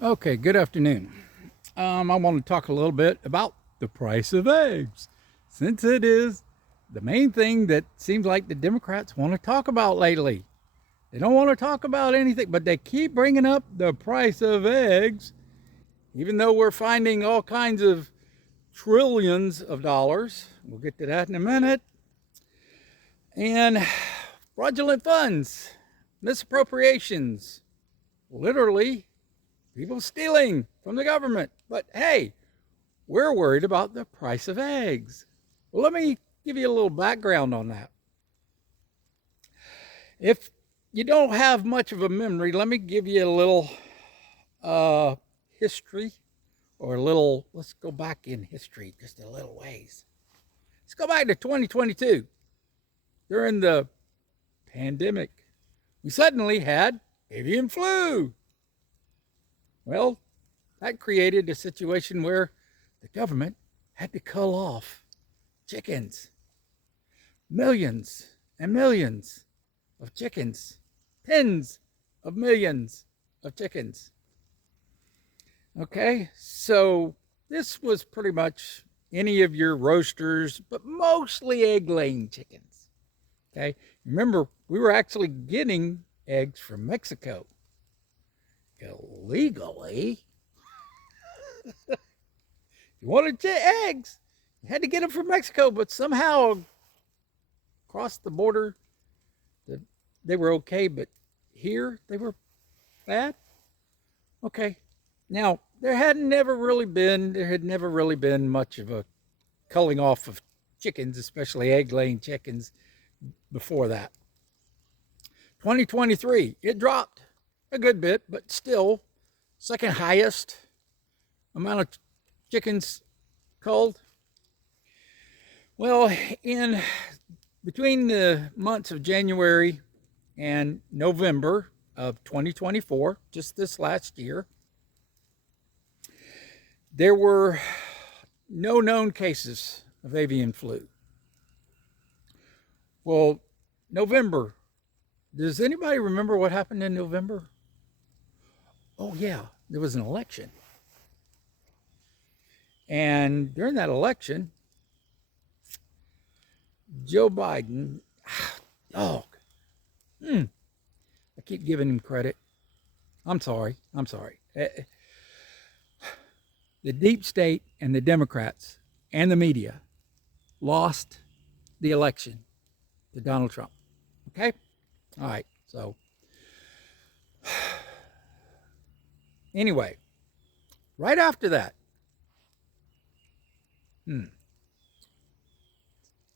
Okay, good afternoon. I want to talk a little bit about the price of eggs, since it is the main thing that seems like the Democrats want to talk about lately. They don't want to talk about anything, but they keep bringing up the price of eggs, even though we're finding all kinds of trillions of dollars. We'll get to that in a minute. And fraudulent funds, misappropriations, literally people stealing from the government. But hey, we're worried about the price of eggs. Well, let me give you a little background on that. If you don't have much of a memory, let me give you a little uh, history or a little, let's go back in history just a little ways. Let's go back to 2022. During the pandemic, we suddenly had avian flu. Well, that created a situation where the government had to cull off chickens, millions and millions of chickens, tens of millions of chickens. Okay, so this was pretty much any of your roasters, but mostly egg laying chickens. Okay, remember, we were actually getting eggs from Mexico illegally. If you wanted eggs, you had to get them from Mexico, but somehow across the border, they were okay, but here they were bad. Okay, now there had never really been much of a culling off of chickens, especially egg laying chickens, before that. 2023, it dropped a good bit, but still second highest amount of chickens culled. Well, in between the months of January and November of 2024, just this last year, there were no known cases of avian flu. Well, November, does anybody remember what happened in November? Oh, yeah, there was an election. And during that election, Joe Biden, oh, I keep giving him credit. I'm sorry. The deep state and the Democrats and the media lost the election to Donald Trump. Okay? All right. So, anyway, right after that,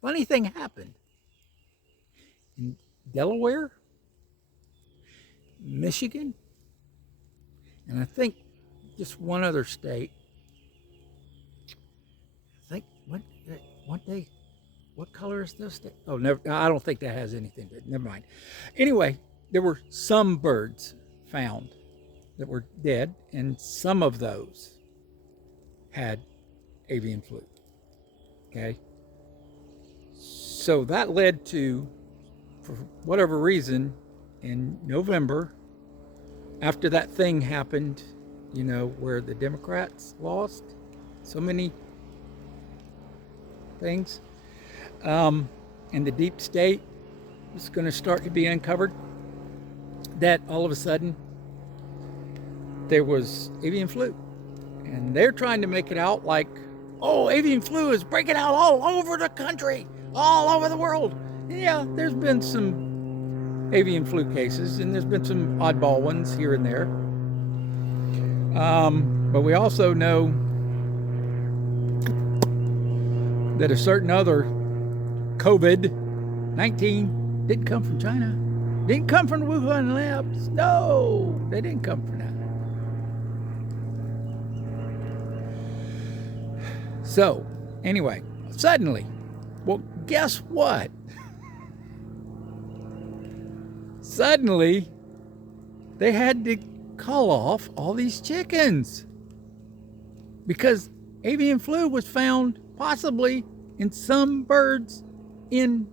funny thing happened in Delaware, Michigan, and I think just one other state. I think what color is this state? Oh, never. I don't think that has anything to it. Never mind. Anyway, there were some birds found that were dead, and some of those had avian flu. Okay. So that led to, for whatever reason, in November, after that thing happened, where the Democrats lost so many things, and the deep state was going to start to be uncovered, that all of a sudden there was avian flu. And they're trying to make it out like, oh, avian flu is breaking out all over the country, all over the world. Yeah, there's been some avian flu cases, and there's been some oddball ones here and there. But we also know that a certain other COVID-19 didn't come from China, didn't come from the Wuhan labs. No, they didn't come from that. So, anyway, suddenly, well, guess what? Suddenly, they had to cull off all these chickens because avian flu was found possibly in some birds in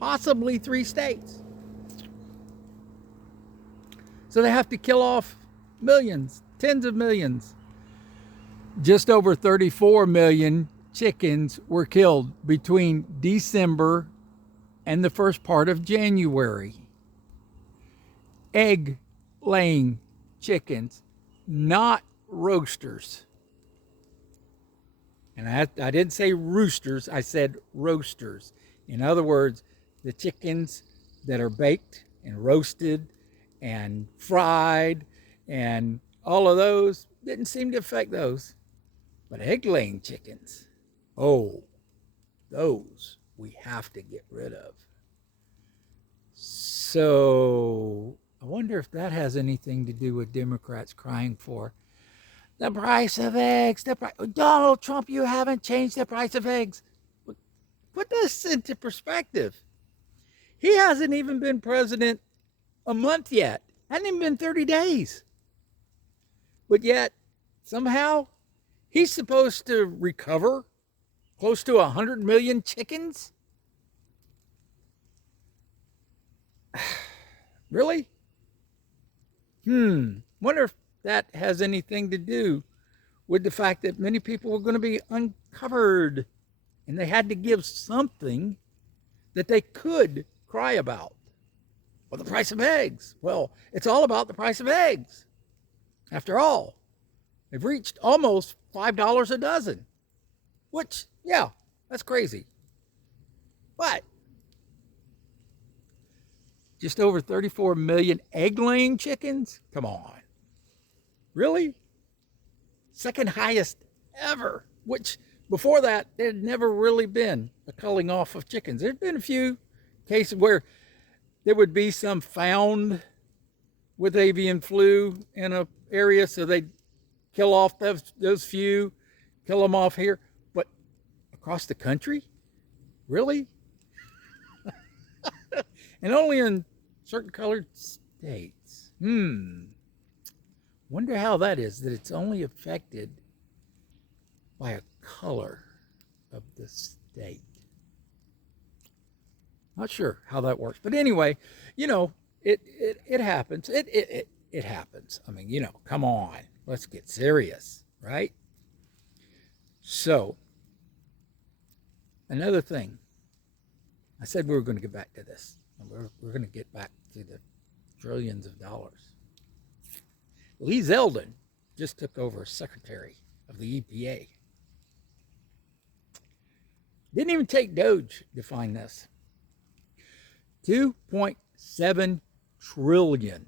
possibly 3 states. So they have to kill off Millions, tens of millions. Just over 34 million chickens were killed between December and the first part of January. Egg laying chickens, not roasters. And I didn't say roosters, I said roasters. In other words, the chickens that are baked and roasted and fried and all of those didn't seem to affect those. But egg laying chickens, oh, those we have to get rid of. So I wonder if that has anything to do with Democrats crying for the price of eggs. Donald Trump, you haven't changed the price of eggs. Put this into perspective. He hasn't even been president a month yet. Hasn't even been 30 days. But yet, somehow, he's supposed to recover close to 100 million chickens? Really? Wonder if that has anything to do with the fact that many people were going to be uncovered and they had to give something that they could cry about. Well, the price of eggs. Well, it's all about the price of eggs. After all, they've reached almost $5 a dozen, which, yeah, that's crazy. But just over 34 million egg-laying chickens? Come on. Really? Second highest ever, which before that, there had never really been a culling off of chickens. There'd been a few cases where there would be some found with avian flu in an area, so they'd kill off those few, kill them off here. But across the country? Really? And only in certain colored states. Wonder how that is, that it's only affected by a color of the state. Not sure how that works. But anyway, you know, it happens. It happens. I mean, you know, come on. Let's get serious, right? So, another thing. I said we were going to get back to this. We're going to get back to the trillions of dollars. Lee Zeldin just took over as Secretary of the EPA. Didn't even take Doge to find this. 2.7 trillion.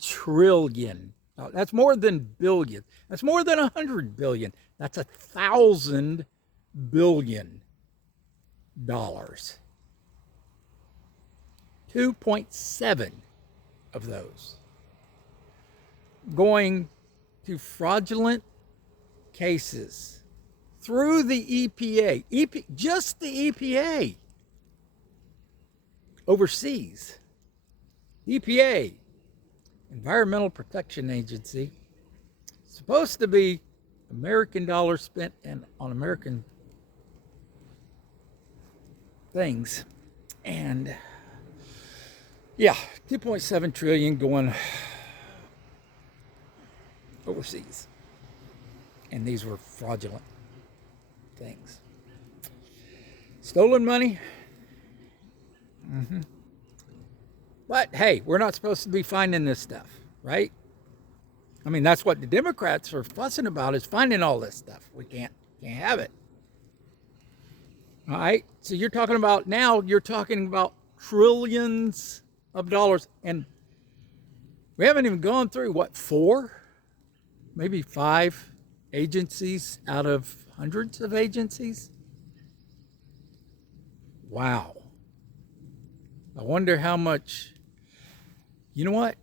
Trillion. Now, that's more than billion. That's more than 100 billion. That's 1,000 billion dollars. 2.7 of those going to fraudulent cases through the EPA, just the EPA overseas. EPA, Environmental Protection Agency, supposed to be American dollars spent on American things, and yeah, 2.7 trillion going overseas. And these were fraudulent things. Stolen money. But hey, we're not supposed to be finding this stuff, right? I mean, that's what the Democrats are fussing about, is finding all this stuff. We can't have it. All right. So you're talking about trillions of dollars, and we haven't even gone through what, 4, maybe 5 agencies out of hundreds of agencies. Wow. I wonder how much. You know what?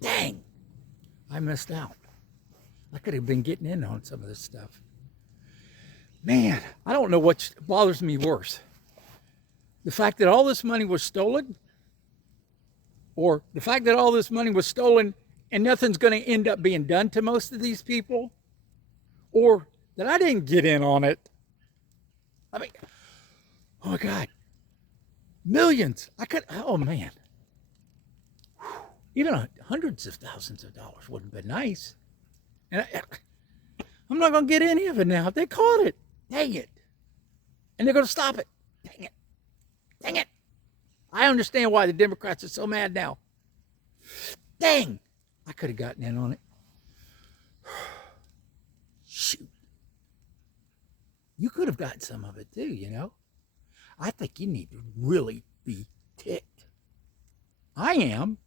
Dang, I missed out. I could have been getting in on some of this stuff. Man, I don't know what bothers me worse. The fact that all this money was stolen, or the fact that all this money was stolen and nothing's going to end up being done to most of these people, or that I didn't get in on it. I mean, oh my God. Millions. I could, oh man. Even hundreds of thousands of dollars would have been nice. And I'm not going to get any of it now. They caught it. Dang it. And they're going to stop it. Dang it. Dang it. I understand why the Democrats are so mad now. Dang. I could have gotten in on it. Shoot. You could have gotten some of it too, you know. I think you need to really be ticked. I am.